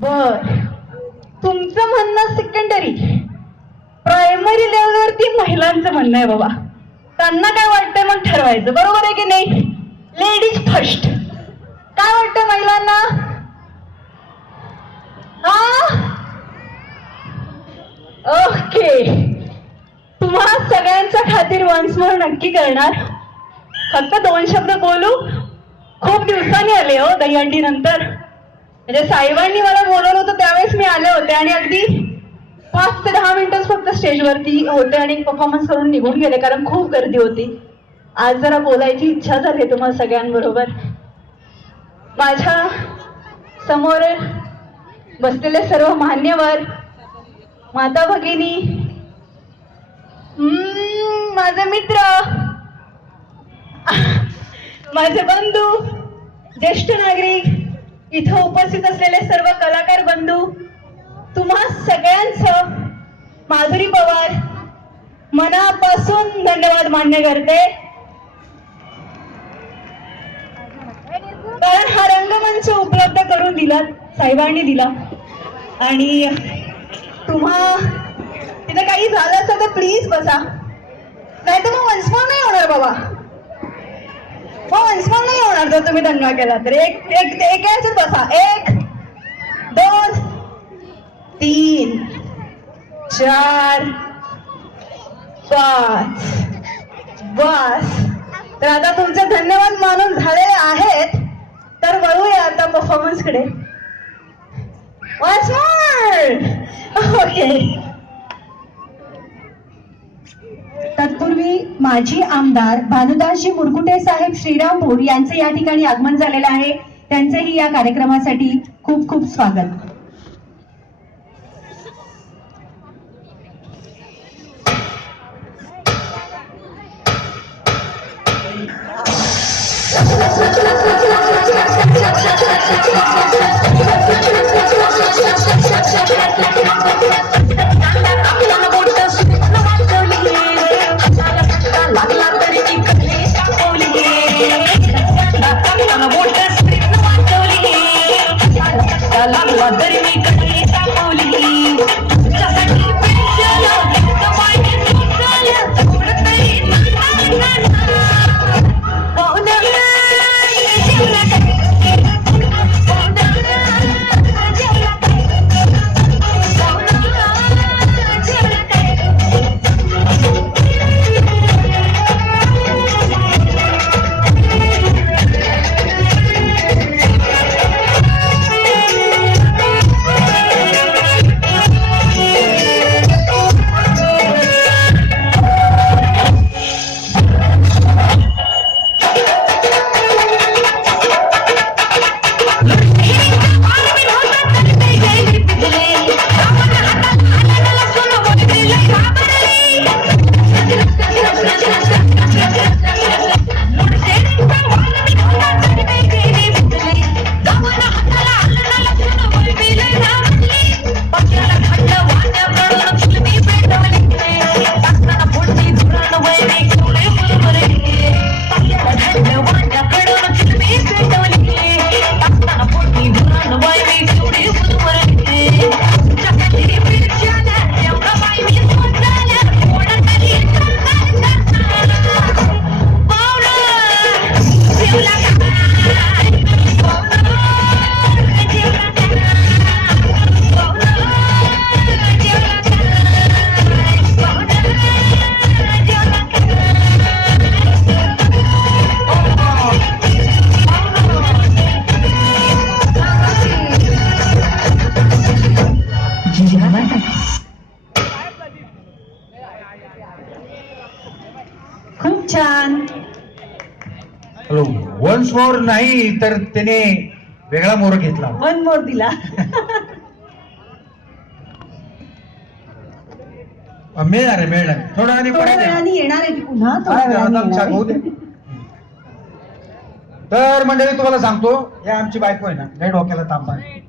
बर, तुमचं म्हणणं सेकंडरी, प्रायमरी लेवलवरती महिलांचं म्हणणं आहे बाबा. त्यांना काय वाटतंय मग ठरवायचं, बरोबर आहे की नाही? Ladies first. काय वाटतं महिलांना? ओके, तुम्हा सगळ्यांच्या खातीर वन्स मोर नक्की करणार. फक्त 2 शब्द बोलू. खूप दिवसांनी आले हो दहीहंडी नंतर. म्हणजे साहेबांनी मला बोलवलं होतं त्यावेळेस मी आले होते आणि अगदी 5 ते 10 मिनिटच फक्त स्टेजवरती होते आणि परफॉर्मन्स करून निघून गेले, कारण खूप गर्दी होती. आज जरा बोलायची इच्छा झाली तुम्हाला सगळ्यांबरोबर. माझ्या समोर बसलेले सर्व मान्यवर, माता भगिनी, माझे मित्र, माझे बंधू, ज्येष्ठ नागरिक, इथं उपस्थित असलेले सर्व कलाकार बंधू, तुम्हा सगळ्यांचं माधुरी पवार मनापासून धन्यवाद मान्य करते. कारण हा रंगमंच उपलब्ध करून दिला साहेबांनी दिला. आणि तुम्हा तिथे काही झालं असतं तर प्लीज बसा, नाही तर मग वन्समोर नाही होणार बाबा. मग वन्समोर नाही होणार जर तुम्ही दंगा केला तर. एक याच्यात बसा. 1 2 3 4 5 बस. तर आता तुमचे धन्यवाद मानून झालेले आहेत, तर वळूया आता परफॉर्मन्स कडे. Once more. ओके. तत्पूर्वी माजी आमदार भानुदासजी मुरकुटे साहेब श्रीरामपूर यांचे या ठिकाणी आगमन झालेलं आहे. त्यांचेही या कार्यक्रमासाठी खूप खूप स्वागत. खूप छान. हॅलो. वन्स मोर नाही तर त्याने वेगळा मोर घेतला. वन मोर दिला. मिळणार थोडा थोड्या वेळाने येणार आहे ती पुन्हा. तर मंडळी तुम्हाला सांगतो, या आमची बायको आहे ना, लय डोक्याला ताप आहे.